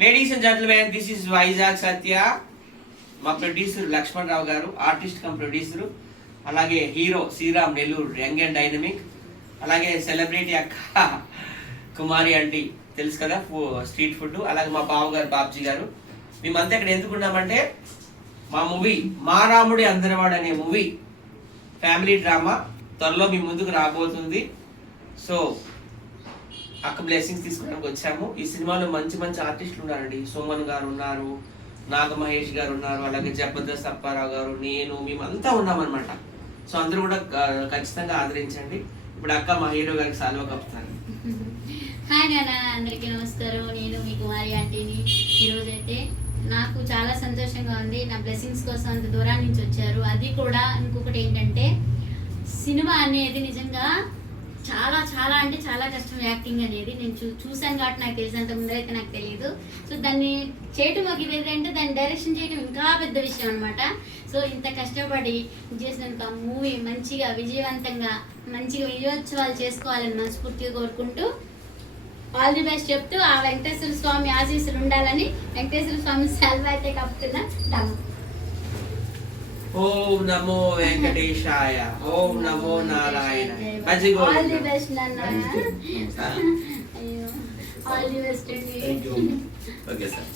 Ladies and gentlemen, this is Vizag Satya. మా producer Lakshman Rao garu, artist cum producer. అలాగే hero Sriram Nellore, young and dynamic. అలాగే celebrity అక్క Kumari aunty, తెలుసు కదా, స్ట్రీట్ ఫుడ్. అలాగే మా బావ గారు బాబ్జీ గారు. మేమంతా ఇక్కడ ఎందుకున్నామంటే మా మూవీ మా రాముడి అందరవాడు అనే మూవీ ఫ్యామిలీ డ్రామా త్వరలో మీ ముందుకు రాబోతుంది. సో అక్క బ్లెస్సింగ్స్ తీసుకోవడానికి వచ్చాము. ఈ సినిమాలో మంచి మంచి ఆర్టిస్టులు ఉన్నారండి. సుమన్ గారు ఉన్నారు, నాగ మహేష్ గారు ఉన్నారు, అలాగే జబర్దస్త్ అప్పారావు గారు, నేను, మేమంతా ఉన్నామన్నమాట. సో అందరూ కూడా ఖచ్చితంగా ఆదరించండి. ఇప్పుడు అక్క మా హీరో గారికి సాల్వా కప్పుతాను. హాయ్ నాన్న, అందరికీ నమస్కారం. నేను మీ కుమారి ఆంటీని. ఈరోజు అయితే నాకు చాలా సంతోషంగా ఉంది. నా బ్లెస్సింగ్స్ కోసం అంత దూరం నుంచి వచ్చారు. అది కూడా ఇంకొకటి ఏంటంటే, సినిమా అనేది నిజంగా చాలా చాలా అంటే చాలా కష్టం. యాక్టింగ్ అనేది నేను చూసాను కాబట్టి నాకు తెలిసినంత ముందరైతే నాకు తెలియదు. సో దాన్ని చేయటం మాకు ఏంటంటే దాన్ని డైరెక్షన్ చేయడం ఇంకా పెద్ద విషయం అనమాట. సో ఇంత కష్టపడి చేసినందుకు ఆ మూవీ మంచిగా విజయవంతంగా మంచిగా విజయోత్సవాలు చేసుకోవాలని మనస్ఫూర్తిగా కోరుకుంటూ ఆల్ ది బెస్ట్ చెప్తూ ఆ వెంకటేశ్వర స్వామి ఆశీస్సులు ఉండాలని వెంకటేశ్వర స్వామి సెలవు అయితే కప్పుతున్నా. ఓం నమో వెంకటేశాయ, ఓం నమో నారాయణ. ఆల్ ది బెస్ట్ నాన్న. అయ్యో, ఆల్ ది బెస్ట్ అండి. Okay sir.